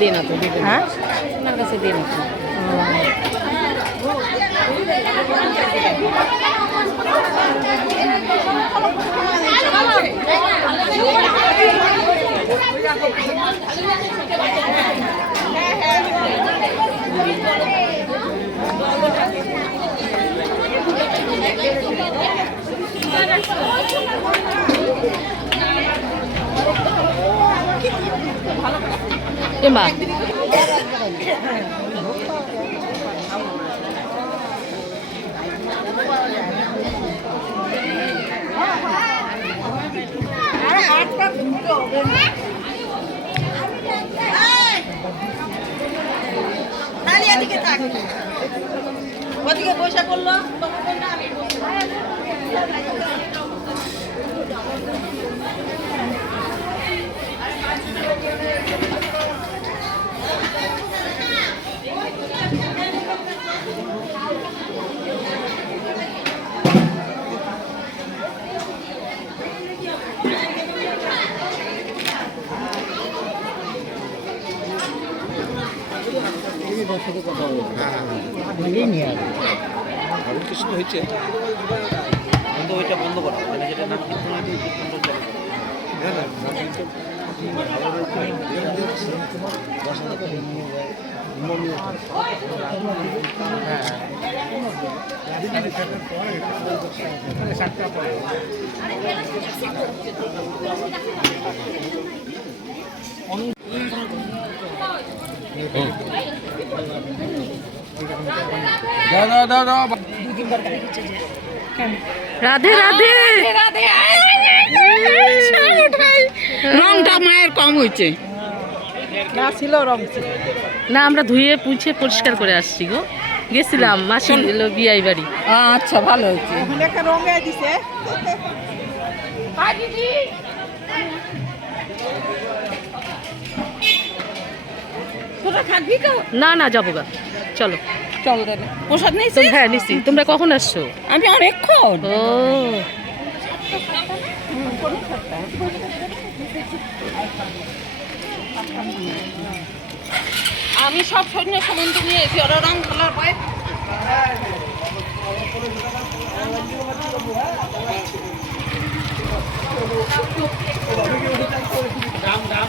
দিন তো হ্যাঁ। ওনার কাছে এমা খালি থাক ওদিকে পয়সা করল তখন বলল আমি বসবো। কিছু হয়েছে। বন্ধ ওইটা বন্ধ করা। মানে যেটা নাম কীর্তন হয়তো ওই কীর্তনটা চালু করা। না না নাম রাধে রাধে। রংটা মায়ের কম হয়েছে। না ছিল রং না আমরা ধুয়ে পুছে পরিষ্কার করে আসছি গো। গেছিলাম মাসি এলো বিয়াই বাড়ি। আচ্ছা ভালো হয়েছে। রঙে দিছে। না না যাব গা। চলো। চল প্রসাদ তো হ্যাঁ নিশ্চয়ই তোমরা কখন আসছো আমি অনেকক্ষণ ও আমি সব সৈন্য সম্বন্ধ নিয়ে এসেছি ওরা রং খেলার পরে দাম দাম